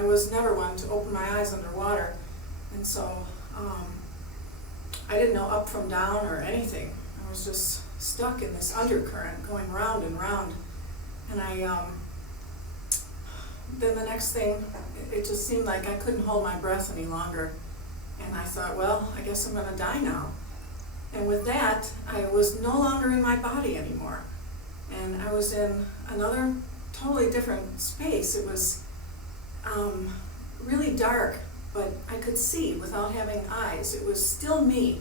I was never one to open my eyes underwater, and so I didn't know up from down or anything. I was just stuck in this undercurrent going round and round. And then the next thing, it just seemed like I couldn't hold my breath any longer. And I thought, well, I guess I'm going to die now. And with that, I was no longer in my body anymore. And I was in another totally different space. It was really dark, but I could see without having eyes. It was still me.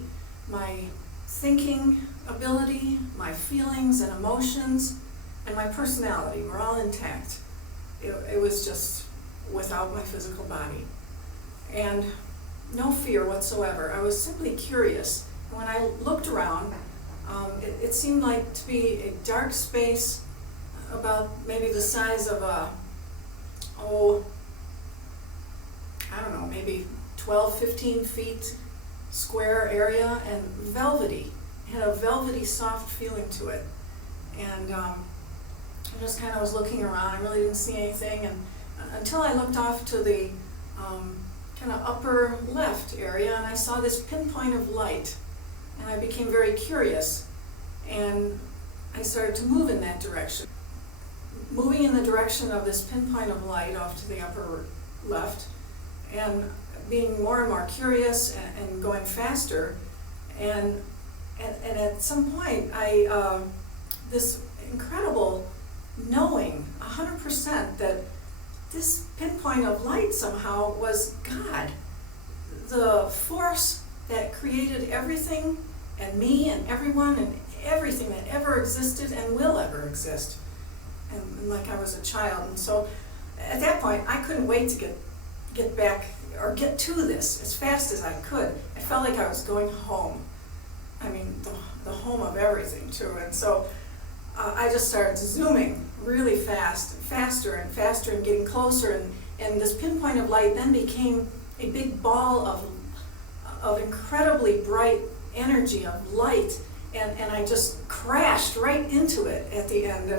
My thinking ability, my feelings and emotions, and my personality were all intact. It was just without my physical body. And no fear whatsoever. I was simply curious. When I looked around, it seemed like to be a dark space about maybe the size of maybe 12, 15 feet square area, and velvety. It had a velvety, soft feeling to it. And I just kind of was looking around. I really didn't see anything, and until I looked off to the kind of upper left area, and I saw this pinpoint of light, and I became very curious, and I started to move in that direction. Moving in the direction of this pinpoint of light off to the upper left, and being more and more curious and going faster, and at some point, this incredible knowing, 100%, that this pinpoint of light somehow was God, the force that created everything, and me, and everyone, and everything that ever existed and will ever exist. And like I was a child. And so at that point, I couldn't wait to get back or get to this as fast as I could. I felt like I was going home. I mean, the home of everything, too. And so I just started zooming really fast, faster and faster, and getting closer. And this pinpoint of light then became a big ball of incredibly bright energy, of light. And I just crashed right into it at the end,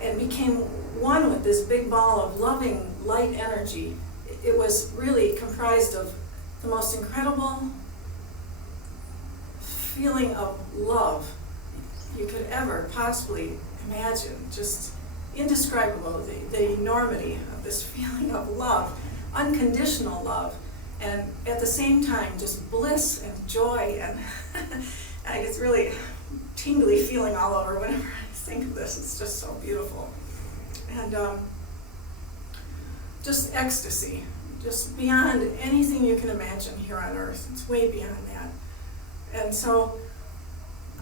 and became one with this big ball of loving light energy. It was really comprised of the most incredible feeling of love you could ever possibly imagine. Just indescribable, the enormity of this feeling of love, unconditional love, and at the same time just bliss and joy, and I get really tingly feeling all over whenever I think of this. It's just so beautiful. And just ecstasy, just beyond anything you can imagine here on earth. It's way beyond that. And so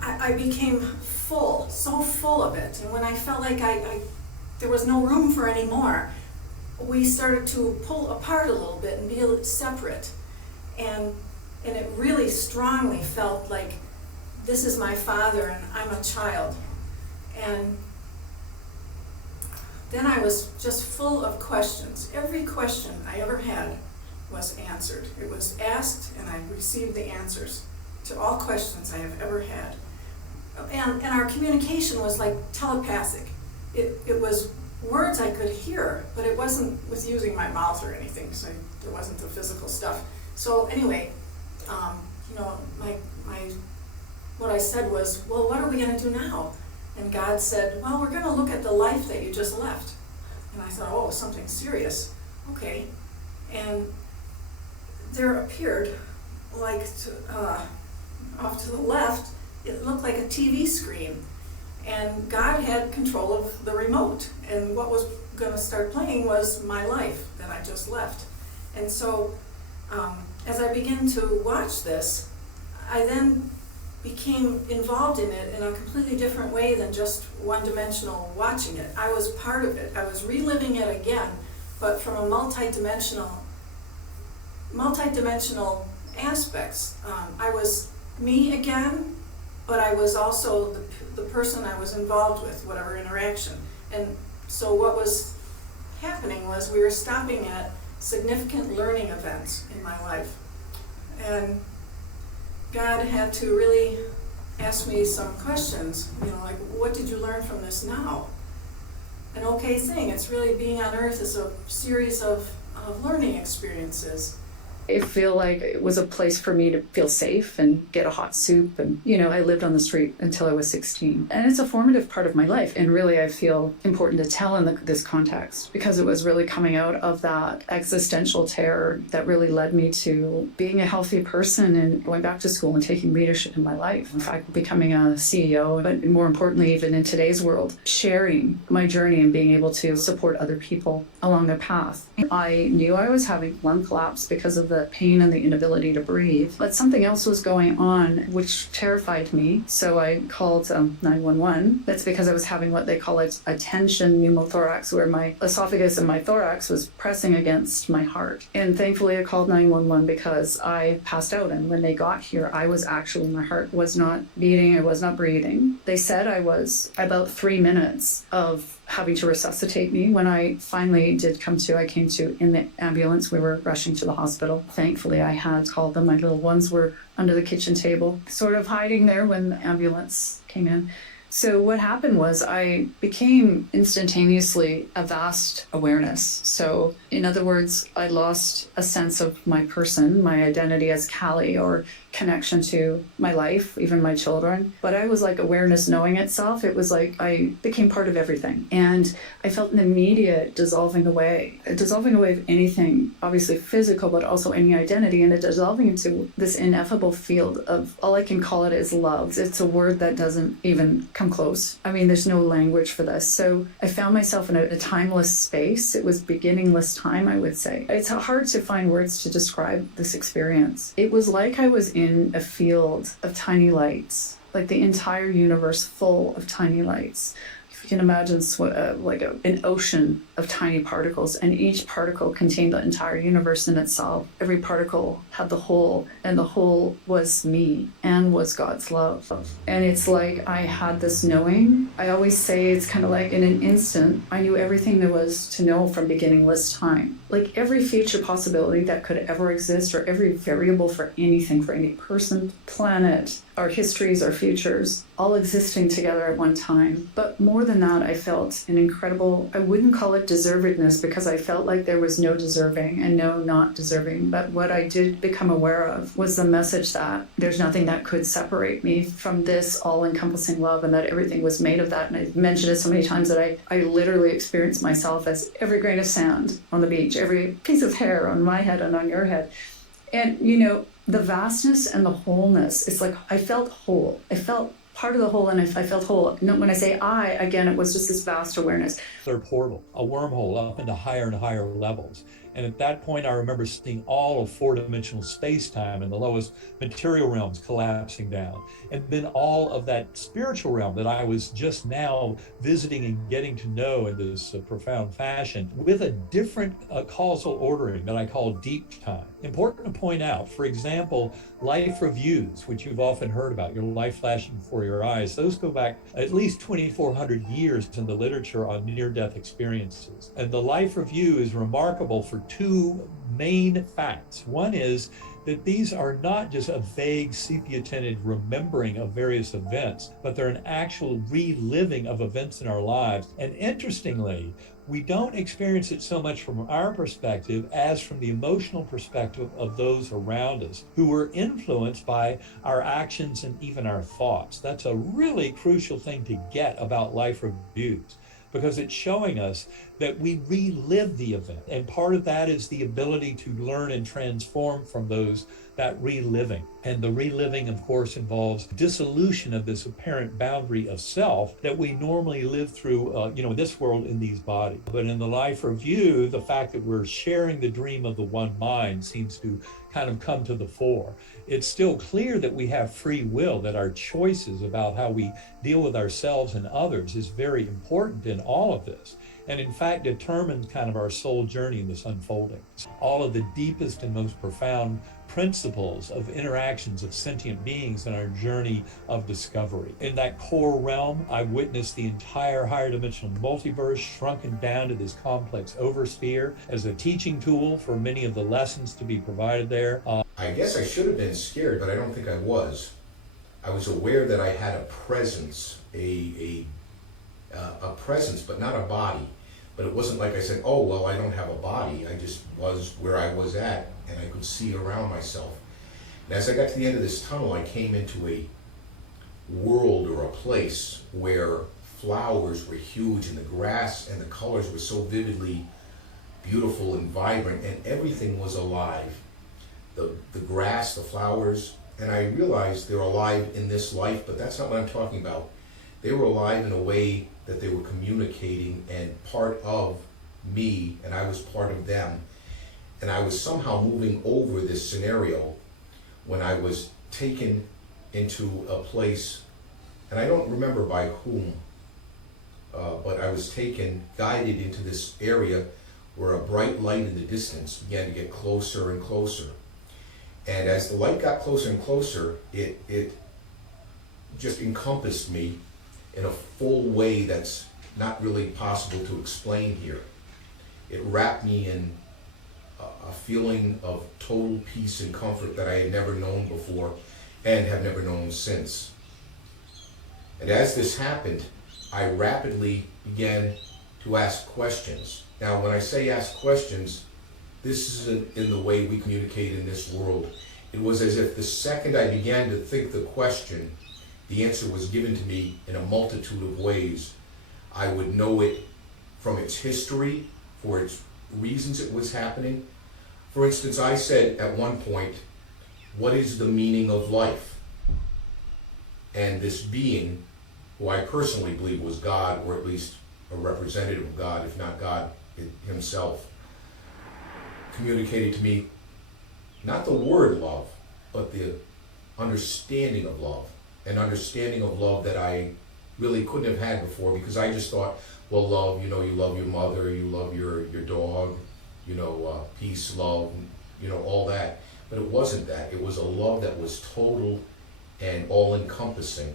I became full, so full of it. And when I felt like there was no room for any more, we started to pull apart a little bit and be separate. And it really strongly felt like this is my father and I'm a child. And then I was just full of questions. Every question I ever had was answered. It was asked, and I received the answers to all questions I have ever had. And our communication was like telepathic. It was words I could hear, but it wasn't with using my mouth or anything, so there wasn't the physical stuff. So anyway, what I said was, well, what are we going to do now? And God said, well, we're going to look at the life that you just left. And I thought, oh, something serious. Okay. And there appeared, like off to the left, it looked like a TV screen. And God had control of the remote. And what was going to start playing was my life that I just left. And so as I began to watch this, I then became involved in it in a completely different way than just one-dimensional watching it. I was part of it. I was reliving it again, but from a multi-dimensional aspects. I was me again, but I was also the person I was involved with, whatever interaction. And so what was happening was we were stopping at significant learning events in my life. And God had to really ask me some questions, like, what did you learn from this now? An okay thing. It's really being on earth is a series of of learning experiences. I feel like it was a place for me to feel safe and get a hot soup. And, I lived on the street until I was 16. And it's a formative part of my life. And really, I feel important to tell in this context because it was really coming out of that existential terror that really led me to being a healthy person and going back to school and taking leadership in my life. In fact, becoming a CEO, but more importantly, even in today's world, sharing my journey and being able to support other people along their path. I knew I was having lung collapse because of the pain and the inability to breathe, but something else was going on which terrified me. So I called 911. That's because I was having what they call a tension pneumothorax, where my esophagus and my thorax was pressing against my heart. And thankfully I called 911 because I passed out, and when they got here, my heart was not beating, I was not breathing. They said I was about 3 minutes of having to resuscitate me. When I finally did come to, I came to in the ambulance. We were rushing to the hospital. Thankfully, I had called them. My little ones were under the kitchen table, sort of hiding there when the ambulance came in. So what happened was I became instantaneously a vast awareness. So in other words, I lost a sense of my person, my identity as Callie, or connection to my life, even my children. But I was like awareness knowing itself. It was like I became part of everything. And I felt an immediate dissolving away of anything, obviously physical, but also any identity, and it dissolving into this ineffable field of, all I can call it is love. It's a word that doesn't even come close. I mean, there's no language for this. So I found myself in a timeless space. It was beginningless time, I would say. It's hard to find words to describe this experience. It was like I was in a field of tiny lights, like the entire universe full of tiny lights. If you can imagine an ocean of tiny particles, and each particle contained the entire universe in itself. Every particle had the whole, and the whole was me and was God's love. And it's like I had this knowing. I always say it's kind of like in an instant, I knew everything there was to know from beginningless time. Like every future possibility that could ever exist, or every variable for anything, for any person, planet, our histories, our futures, all existing together at one time. But more than that, I felt an incredible, I wouldn't call it deservedness, because I felt like there was no deserving and no not deserving. But what I did become aware of was the message that there's nothing that could separate me from this all-encompassing love, and that everything was made of that. And I mentioned it so many times that I literally experienced myself as every grain of sand on the beach, every piece of hair on my head and on your head. And, the vastness and the wholeness, it's like I felt whole. I felt part of the whole, and I felt whole. When I say I, again, it was just this vast awareness. Third portal, a wormhole up into higher and higher levels. And at that point, I remember seeing all of four-dimensional space-time and the lowest material realms collapsing down. And then all of that spiritual realm that I was just now visiting and getting to know in this profound fashion, with a different causal ordering that I call deep time. Important to point out, for example, life reviews, which you've often heard about, your life flashing before your eyes, those go back at least 2,400 years in the literature on near-death experiences. And the life review is remarkable for two main facts. One is that these are not just a vague sepia-tinted remembering of various events, but they're an actual reliving of events in our lives. And interestingly, we don't experience it so much from our perspective as from the emotional perspective of those around us who were influenced by our actions and even our thoughts. That's a really crucial thing to get about life reviews, because it's showing us that we relive the event. And part of that is the ability to learn and transform from that reliving. And the reliving, of course, involves dissolution of this apparent boundary of self that we normally live through, in this world, in these bodies. But in the life review, the fact that we're sharing the dream of the one mind seems to kind of come to the fore. It's still clear that we have free will, that our choices about how we deal with ourselves and others is very important in all of this. And in fact, determines kind of our soul journey in this unfolding. All of the deepest and most profound principles of interactions of sentient beings in our journey of discovery. In that core realm, I witnessed the entire higher dimensional multiverse shrunken down to this complex oversphere as a teaching tool for many of the lessons to be provided there. I guess I should have been scared, but I don't think I was. I was aware that I had a presence, a presence, but not a body. But it wasn't like I said, oh, well, I don't have a body. I just was where I was at, and I could see around myself. And as I got to the end of this tunnel, I came into a world or a place where flowers were huge, and the grass and the colors were so vividly beautiful and vibrant, and everything was alive. The grass, the flowers, and I realized they're alive in this life, but that's not what I'm talking about. They were alive in a way that they were communicating and part of me, and I was part of them. And I was somehow moving over this scenario when I was taken into a place, and I don't remember by whom, but I was taken, guided into this area where a bright light in the distance began to get closer and closer. And as the light got closer and closer, it just encompassed me in a full way that's not really possible to explain here. It wrapped me in a feeling of total peace and comfort that I had never known before and have never known since. And as this happened, I rapidly began to ask questions. Now, when I say ask questions, this isn't in the way we communicate in this world. It was as if the second I began to think the question, the answer was given to me in a multitude of ways. I would know it from its history, for its reasons it was happening. For instance, I said at one point, what is the meaning of life? And this being, who I personally believe was God, or at least a representative of God, if not God himself, communicated to me not the word love, but the understanding of love. An understanding of love that I really couldn't have had before, because I just thought, well, love, you love your mother, you love your dog, peace, love, all that. But it wasn't that. It was a love that was total and all-encompassing.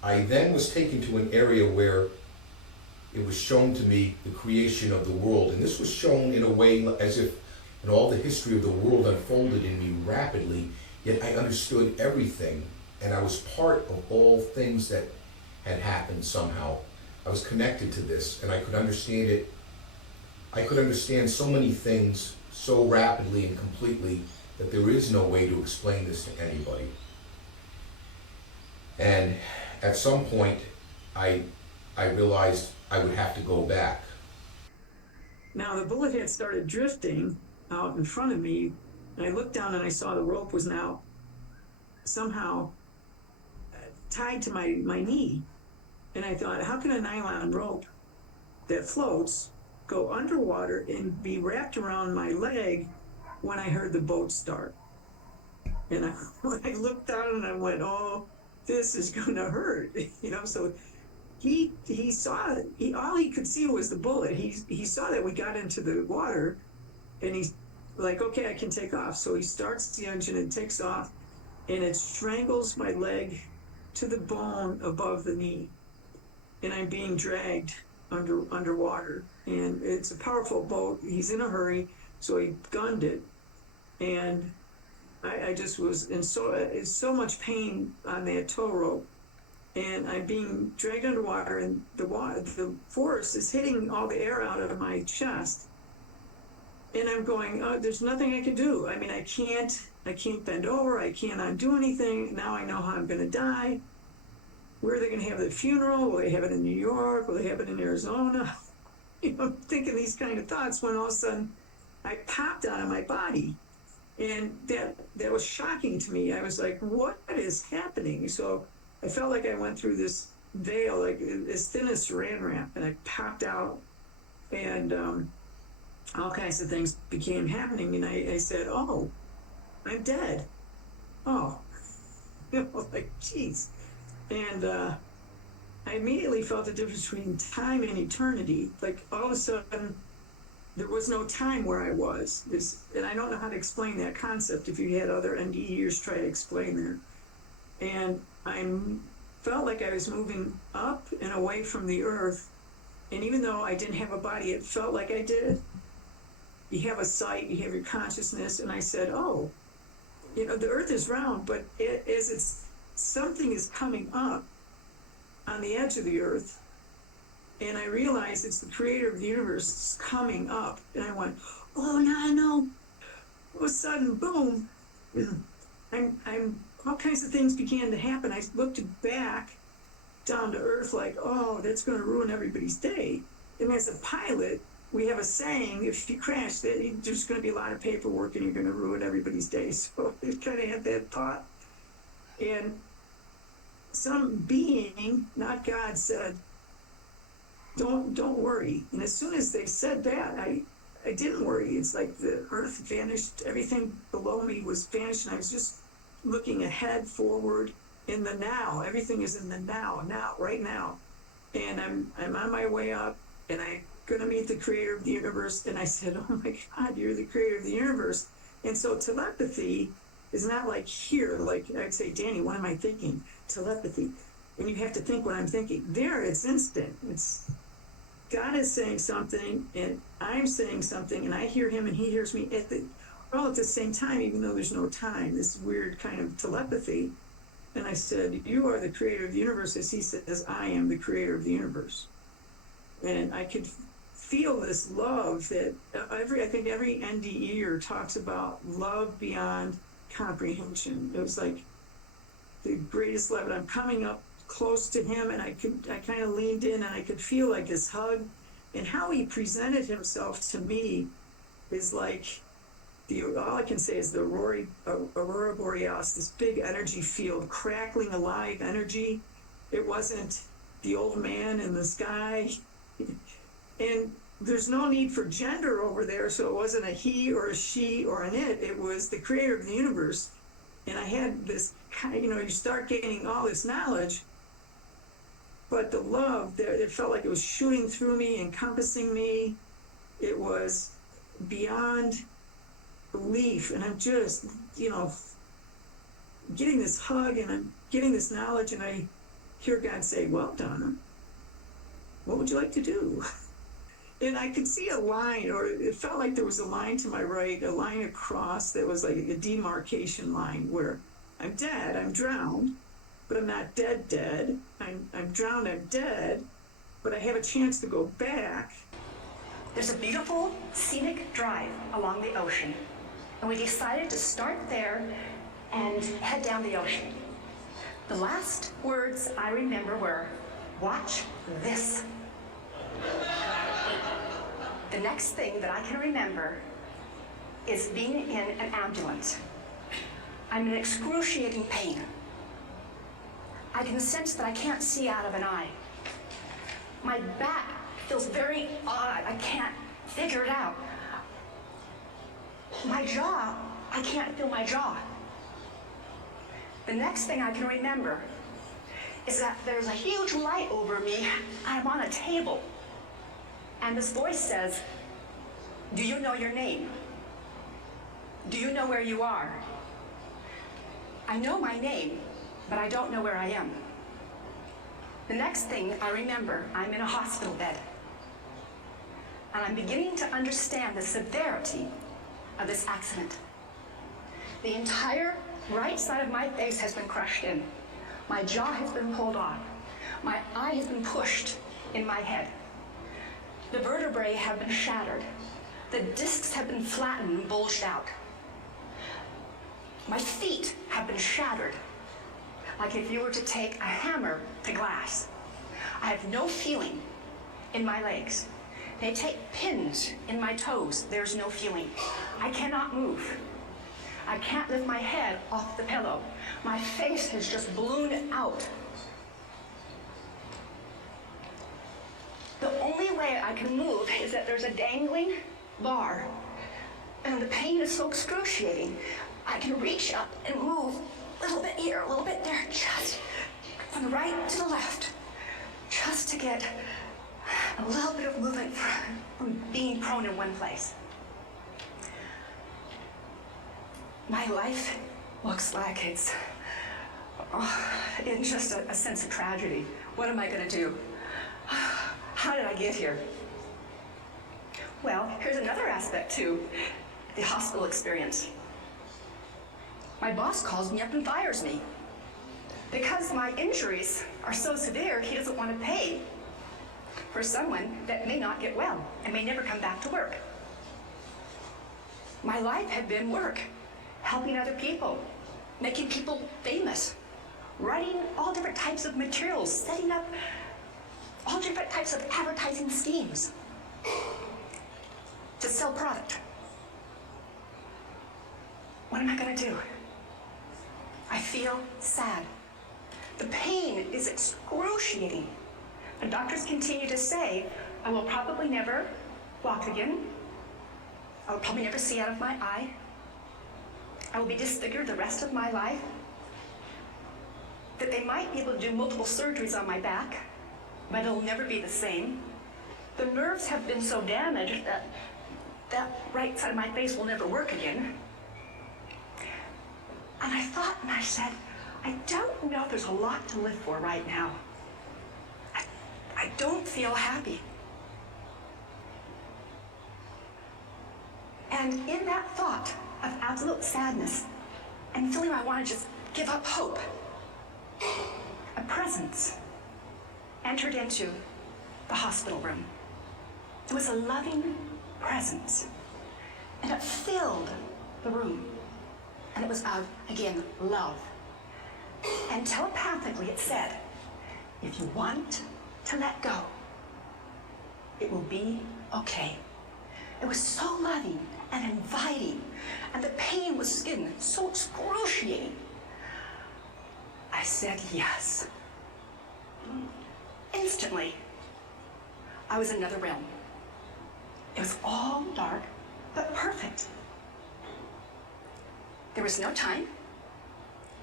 I then was taken to an area where it was shown to me the creation of the world. And this was shown in a way as if all the history of the world unfolded in me rapidly, yet I understood everything. And I was part of all things that had happened somehow. I was connected to this, and I could understand it. I could understand so many things so rapidly and completely that there is no way to explain this to anybody. And at some point, I realized I would have to go back. Now the bullet had started drifting out in front of me, and I looked down and I saw the rope was now somehow tied to my knee. And I thought, how can a nylon rope that floats go underwater and be wrapped around my leg when I heard the boat start? And I looked down and I went, oh, this is gonna hurt, so he saw it. All he could see was the bullet. He saw that we got into the water, and he's like, okay, I can take off. So he starts the engine and takes off, and it strangles my leg to the bone above the knee, and I'm being dragged underwater. And it's a powerful boat. He's in a hurry, so he gunned it, and I just was in so much pain on that tow rope, and I'm being dragged underwater, and the force is hitting all the air out of my chest, and I'm going, oh, there's nothing I can do. I mean, I can't bend over. I can't undo anything. Now I know how I'm going to die. Where are they going to have the funeral? Will they have it in New York? Will they have it in Arizona? I'm thinking these kind of thoughts when all of a sudden I popped out of my body. And that was shocking to me. I was like, what is happening? So I felt like I went through this veil, like as thin as saran wrap, and I popped out, and all kinds of things began happening. And I said, oh, I'm dead. Oh, like, geez. And I immediately felt the difference between time and eternity. Like, all of a sudden, there was no time where I was. And I don't know how to explain that concept. If you had other NDEers try to explain that. And I felt like I was moving up and away from the earth. And even though I didn't have a body, it felt like I did. You have a sight, you have your consciousness. And I said, oh, the earth is round, but something is coming up. on the edge of the earth, and I realized it's the creator of the universe coming up, and I went, oh, no, I know. All of a sudden, boom, I'm all kinds of things began to happen. I looked back down to earth like, oh, that's going to ruin everybody's day. And as a pilot, we have a saying, if you crash, there's going to be a lot of paperwork and you're going to ruin everybody's day. So I kind of had that thought. And some being, not God, said, don't worry. And as soon as they said that, I didn't worry. It's like the earth vanished, everything below me was vanished, and I was just looking ahead, forward, in the now. Everything is in the now, right now. And I'm on my way up, and I'm gonna meet the creator of the universe. And I said, oh my God, you're the creator of the universe. And so telepathy is not like here, like I'd say, Danny, what am I thinking? Telepathy. And you have to think what I'm thinking. There, it's instant. It's God is saying something, and I'm saying something, and I hear him, and he hears me all at the same time, even though there's no time. This weird kind of telepathy. And I said, you are the creator of the universe, as he says, I am the creator of the universe. And I could feel this love that I think every NDEer talks about love beyond comprehension. It was like the greatest love. And I'm coming up close to him, and I kind of leaned in, and I could feel like this hug. And how he presented himself to me is like, all I can say is the Aurora Borealis, this big energy field, crackling alive energy. It wasn't the old man in the sky. And there's no need for gender over there, so it wasn't a he or a she or an it. It was the creator of the universe. And I had this kind, you start gaining all this knowledge, but the love, it felt like it was shooting through me, encompassing me. It was beyond belief. And I'm just, getting this hug, and I'm getting this knowledge, and I hear God say, well, Donna, what would you like to do? And I could see a line, or it felt like there was a line to my right, a line across that was like a demarcation line where I'm dead, I'm drowned, but I'm not dead. I'm drowned, I'm dead, but I have a chance to go back. There's a beautiful scenic drive along the ocean, and we decided to start there and head down the ocean. The last words I remember were, watch this. The next thing that I can remember is being in an ambulance. I'm in excruciating pain. I can sense that I can't see out of an eye. My back feels very odd. I can't figure it out. My jaw, I can't feel my jaw. The next thing I can remember is that there's a huge light over me. I'm on a table. And this voice says, do you know your name? Do you know where you are? I know my name, but I don't know where I am. The next thing I remember, I'm in a hospital bed. And I'm beginning to understand the severity of this accident. The entire right side of my face has been crushed in. My jaw has been pulled off. My eye has been pushed in my head. The vertebrae have been shattered. The discs have been flattened and bulged out. My feet have been shattered, like if you were to take a hammer to glass. I have no feeling in my legs. They take pins in my toes. There's no feeling. I cannot move. I can't lift my head off the pillow. My face has just ballooned out. The only way I can move is that there's a dangling bar, and the pain is so excruciating. I can reach up and move a little bit here, a little bit there, just from the right to the left, just to get a little bit of movement from being prone in one place. My life looks like it's in just a sense of tragedy. What am I going to do? How did I get here? Well, here's another aspect to the hospital experience. My boss calls me up and fires me because my injuries are so severe he doesn't want to pay for someone that may not get well and may never come back to work. My life had been work, helping other people, making people famous, writing all different types of materials, setting up all different types of advertising schemes to sell product. What am I going to do? I feel sad. The pain is excruciating. And doctors continue to say, I will probably never walk again. I will probably never see out of my eye. I will be disfigured the rest of my life. That they might be able to do multiple surgeries on my back, but it'll never be the same. The nerves have been so damaged that that right side of my face will never work again. And I thought, and I said, I don't know if there's a lot to live for right now. I don't feel happy. And in that thought of absolute sadness and feeling I want to just give up hope, a presence entered into the hospital room. It was a loving presence, and it filled the room. And it was of, again, love. And telepathically it said, if you want to let go, it will be okay. It was so loving and inviting, and the pain was again so excruciating. I said yes. Instantly, I was in another realm. It was all dark, but perfect. There was no time.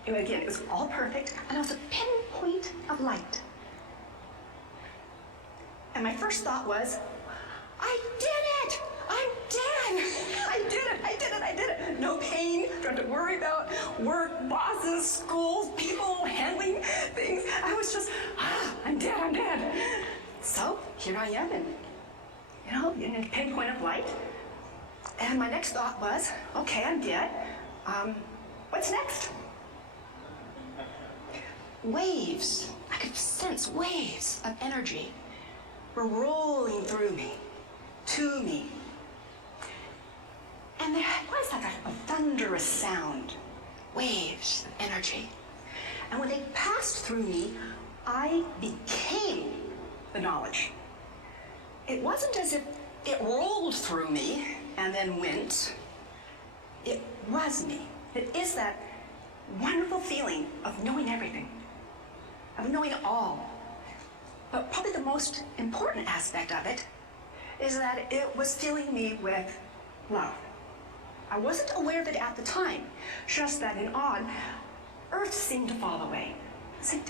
It was all perfect, and it was a pinpoint of light. And my first thought was, I did it! I'm dead! I did it! I did it! I did it! No pain, don't have to worry about work, bosses, schools, people, handling things. I was just, I'm dead, I'm dead. So here I am, and in a pinpoint of light. And my next thought was, okay, I'm dead. What's next? Waves. I could sense waves of energy were rolling through me, to me. And there was like a thunderous sound, waves of energy. And when they passed through me, I became the knowledge. It wasn't as if it rolled through me and then went. It was me. It is that wonderful feeling of knowing everything, of knowing all. But probably the most important aspect of it is that it was filling me with love. I wasn't aware of it at the time, just that in awe, Earth seemed to fall away. I said,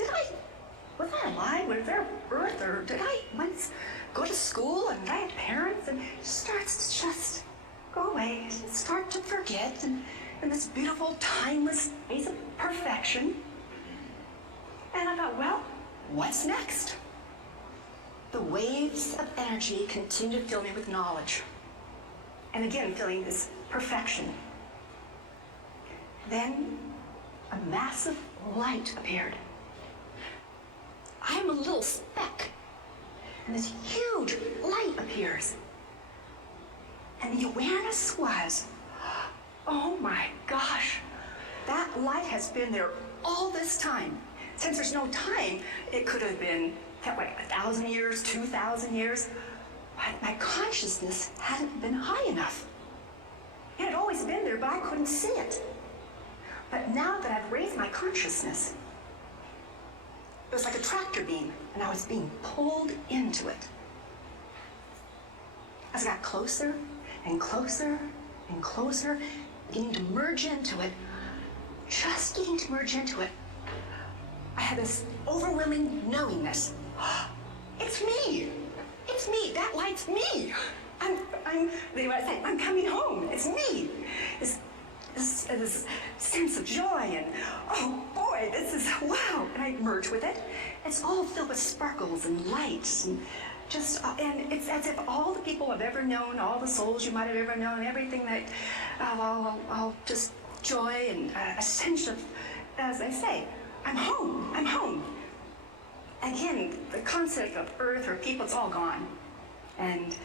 was I alive? Was there Earth, or did I once go to school and I had parents? And it starts to just go away, start to forget, and this beautiful, timeless space of perfection. And I thought, well, what's next? The waves of energy continue to fill me with knowledge. And again, feeling this perfection. Then a massive light appeared. I am a little speck, and this huge light appears. And the awareness was, oh my gosh, that light has been there all this time. Since there's no time, it could have been felt like 1,000 years, 2,000 years, but my consciousness hadn't been high enough. It had always been there, but I couldn't see it. But now that I've raised my consciousness, it was like a tractor beam, and I was being pulled into it. As I got closer and closer and closer, beginning to merge into it, just getting to merge into it, I had this overwhelming knowingness. It's me. It's me. That light's me. I'm coming home. It's me. This sense of joy and, oh boy, this is, wow. And I merge with it. It's all filled with sparkles and lights and just, and it's as if all the people I've ever known, all the souls you might have ever known, everything that, all just joy and a sense of, as I say, I'm home. I'm home. again, the concept of earth or people, it's all gone. And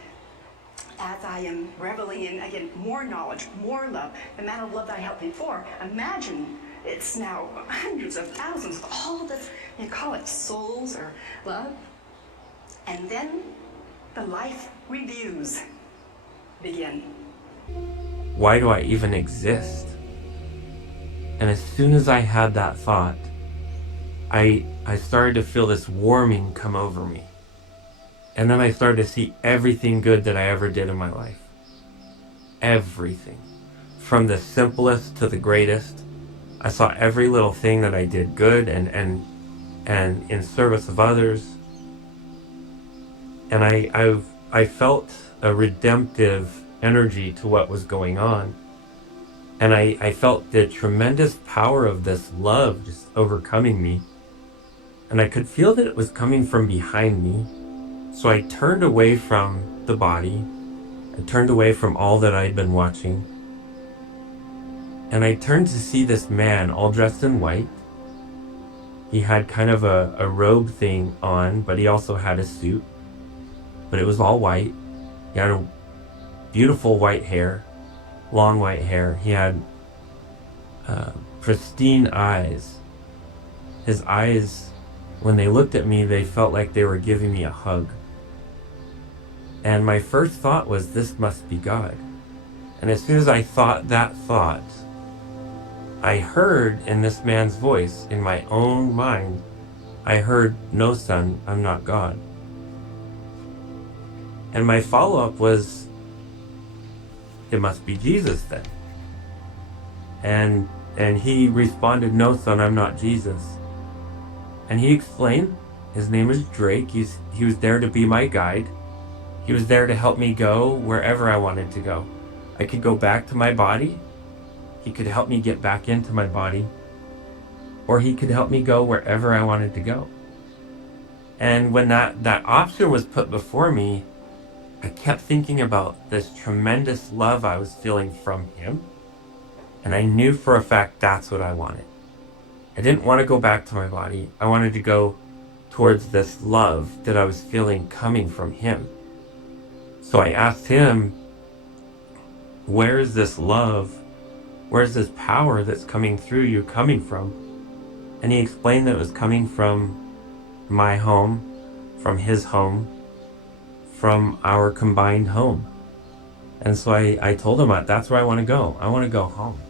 as I am reveling in, again, more knowledge, more love, the amount of love that I had before, imagine it's now hundreds of thousands of all this, you call it souls or love. And then the life reviews begin. Why do I even exist? And as soon as I had that thought, I started to feel this warming come over me. And then I started to see everything good that I ever did in my life. Everything. From the simplest to the greatest. I saw every little thing that I did good and in service of others. And I felt a redemptive energy to what was going on. And I felt the tremendous power of this love just overcoming me. And I could feel that it was coming from behind me. So I turned away from the body. I turned away from all that I'd been watching. And I turned to see this man all dressed in white. He had kind of a robe thing on, but he also had a suit. But it was all white. He had a beautiful white hair, long white hair. He had pristine eyes. His eyes, when they looked at me, they felt like they were giving me a hug. And my first thought was, this must be God. And as soon as I thought that thought, I heard in this man's voice, in my own mind, I heard, no, son, I'm not God. And my follow-up was, it must be Jesus then. And he responded, no, son, I'm not Jesus. And he explained, his name is Drake. He was there to be my guide. He was there to help me go wherever I wanted to go. I could go back to my body. He could help me get back into my body. Or he could help me go wherever I wanted to go. And when that option was put before me, I kept thinking about this tremendous love I was feeling from him. And I knew for a fact that's what I wanted. I didn't want to go back to my body. I wanted to go towards this love that I was feeling coming from him. So I asked him, where is this love? Where's this power that's coming through you coming from? And he explained that it was coming from my home, from his home, from our combined home. And so I told him that's where I want to go. I want to go home.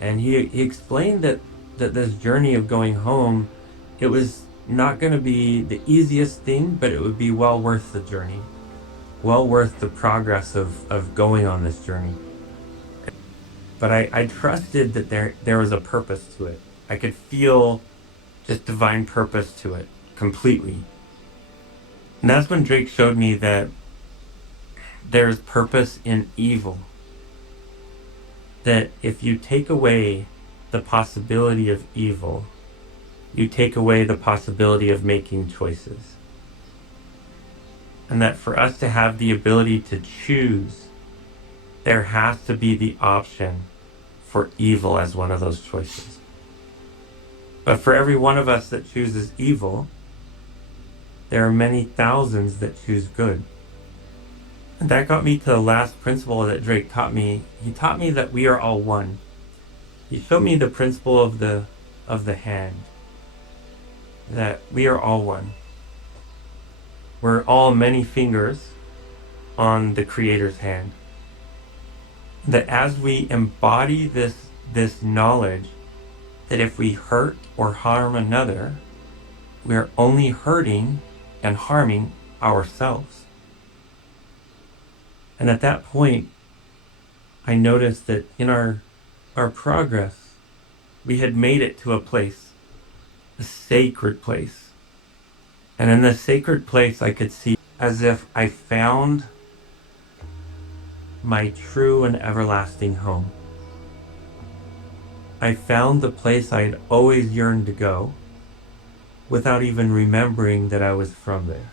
And he explained that this journey of going home, it was not going to be the easiest thing, but it would be well worth the journey. Well worth the progress of going on this journey. But I trusted that there was a purpose to it. I could feel just divine purpose to it completely. And that's when Drake showed me that there's purpose in evil. That if you take away the possibility of evil, you take away the possibility of making choices. And that for us to have the ability to choose, there has to be the option for evil as one of those choices. But for every one of us that chooses evil, there are many thousands that choose good. And that got me to the last principle that Drake taught me. He taught me that we are all one. He showed me the principle of the hand. That we are all one. We're all many fingers on the Creator's hand. That as we embody this knowledge, that if we hurt or harm another, we're only hurting and harming ourselves. And at that point, I noticed that in our progress, we had made it to a place, a sacred place. And in this sacred place, I could see as if I found my true and everlasting home. I found the place I had always yearned to go without even remembering that I was from there.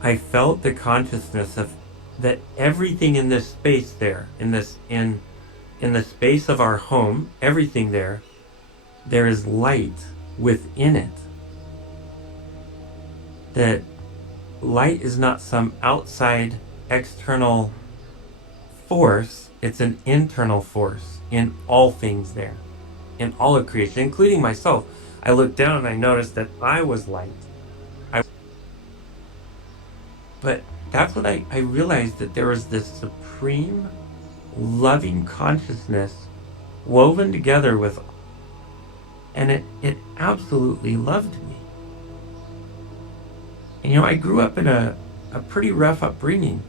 I felt the consciousness of that everything in this space there, in the space of our home, everything there is light within it. That light is not some outside external force, it's an internal force in all things there, in all of creation, including myself. I looked down and I noticed that I was light. But that's what I realized, that there was this supreme loving consciousness woven together with, and it absolutely loved me. And, I grew up in a pretty rough upbringing.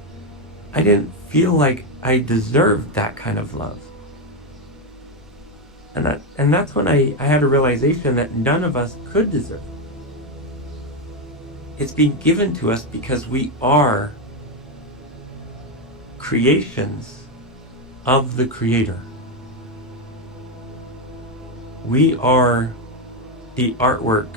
I didn't feel like I deserved that kind of love. And that's when I had a realization that none of us could deserve it. It's being given to us because we are creations of the Creator. We are the artwork.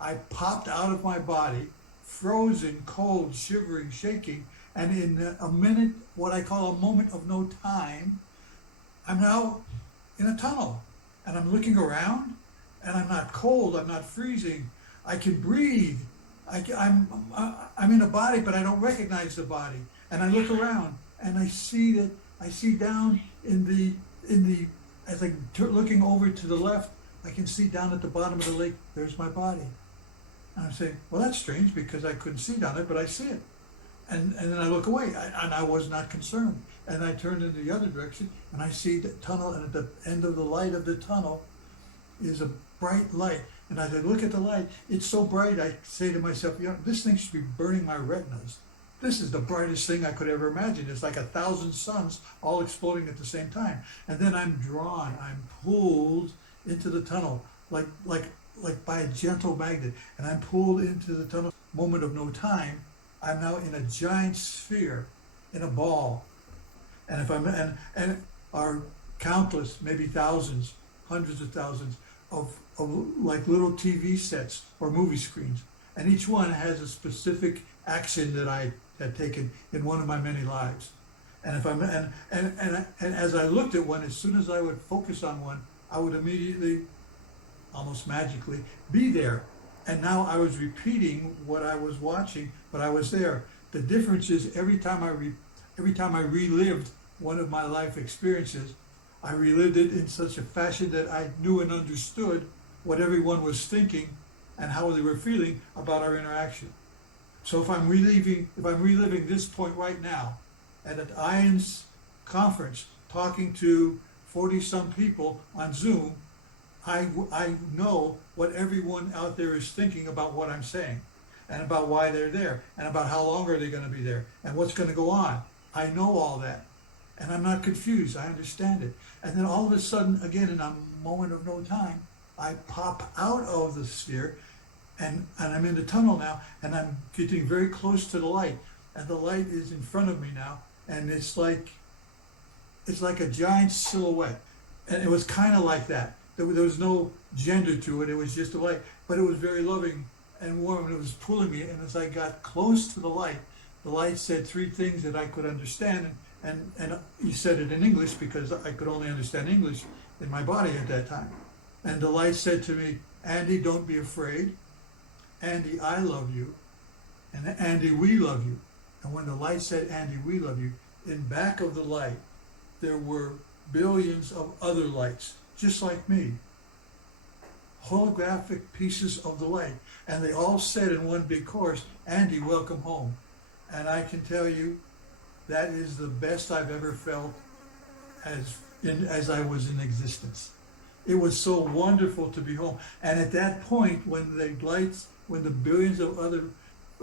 I popped out of my body, frozen, cold, shivering, shaking, and in a minute, what I call a moment of no time, I'm now in a tunnel, and I'm looking around, and I'm not cold, I'm not freezing, I can breathe. I'm in a body, but I don't recognize the body. And I look around, and I see down in the as I'm looking over to the left, I can see down at the bottom of the lake, there's my body. And I'm saying, well, that's strange because I couldn't see down it, but I see it. And then I look away, and I was not concerned. And I turn in the other direction, and I see the tunnel, and at the end of the light of the tunnel is a bright light. And as I look at the light, it's so bright, I say to myself, this thing should be burning my retinas. This is the brightest thing I could ever imagine. It's like 1,000 suns all exploding at the same time. And then I'm drawn, I'm pulled into the tunnel, like by a gentle magnet. And I'm pulled into the tunnel. Moment of no time, I'm now in a giant sphere, in a ball. And and are countless, maybe thousands, hundreds of thousands of like little TV sets or movie screens. And each one has a specific action that I had taken in one of my many lives. And if and as I looked at one, as soon as I would focus on one, I would immediately, almost magically, be there. And now I was repeating what I was watching, but I was there. The difference is every time I relived one of my life experiences, I relived it in such a fashion that I knew and understood what everyone was thinking and how they were feeling about our interaction. So if I'm reliving this point right now at an IONS conference, talking to 40-some people on Zoom, I know what everyone out there is thinking about what I'm saying, and about why they're there, and about how long are they going to be there, and what's going to go on. I know all that, and I'm not confused. I understand it. And then all of a sudden, again, in a moment of no time, I pop out of the sphere, and I'm in the tunnel now, and I'm getting very close to the light, and the light is in front of me now, and it's like a giant silhouette, and it was kind of like that. There was no gender to it. It was just a light, but it was very loving and warm, and it was pulling me. And as I got close to the light said three things that I could understand, and he said it in English because I could only understand English in my body at that time. And the light said to me, Andy, don't be afraid. Andy, I love you. And Andy, we love you. And when the light said, Andy, we love you, in back of the light, there were billions of other lights, just like me, holographic pieces of the light, and they all said in one big chorus, Andy, welcome home. And I can tell you, that is the best I've ever felt as I was in existence. It was so wonderful to be home. And at that point, when the billions of other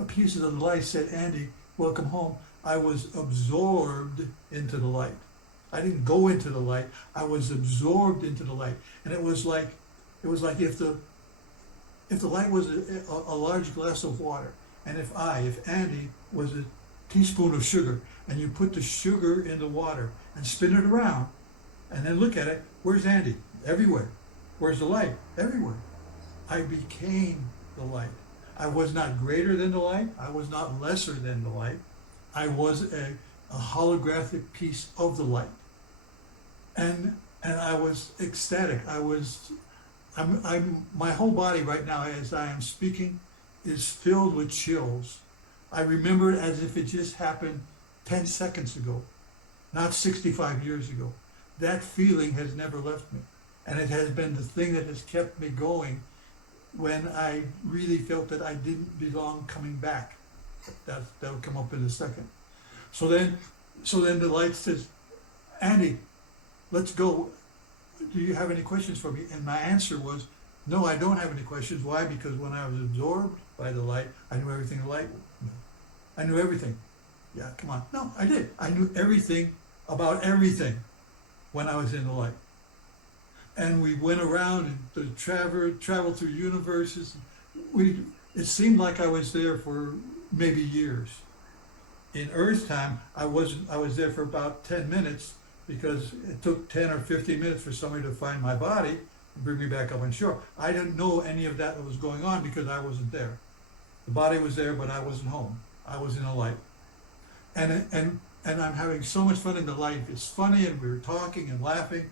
pieces of the light said, Andy, welcome home, I was absorbed into the light. I didn't go into the light, I was absorbed into the light. And it was like if the light was a large glass of water, and if Andy was a teaspoon of sugar, and you put the sugar in the water and spin it around, and then look at it, where's Andy? Everywhere. Where's the light? Everywhere. I became the light. I was not greater than the light, I was not lesser than the light. I was a holographic piece of the light. And I was ecstatic. I was my whole body right now as I am speaking is filled with chills. I remember it as if it just happened 10 seconds ago, not 65 years ago. That feeling has never left me. And it has been the thing that has kept me going when I really felt that I didn't belong coming back. That'll come up in a second. So then the light says, Andy, let's go. Do you have any questions for me? And my answer was, no, I don't have any questions. Why? Because when I was absorbed by the light, I knew everything the light knew. I knew everything. Yeah, come on. No, I did. I knew everything about everything when I was in the light. And we went around and traveled through universes. It seemed like I was there for maybe years. In Earth time, I was there for about 10 minutes because it took 10 or 15 minutes for somebody to find my body and bring me back up on shore. I didn't know any of that was going on because I wasn't there. The body was there, but I wasn't home. I was in a light. And I'm having so much fun in the light. It's funny, and we were talking and laughing.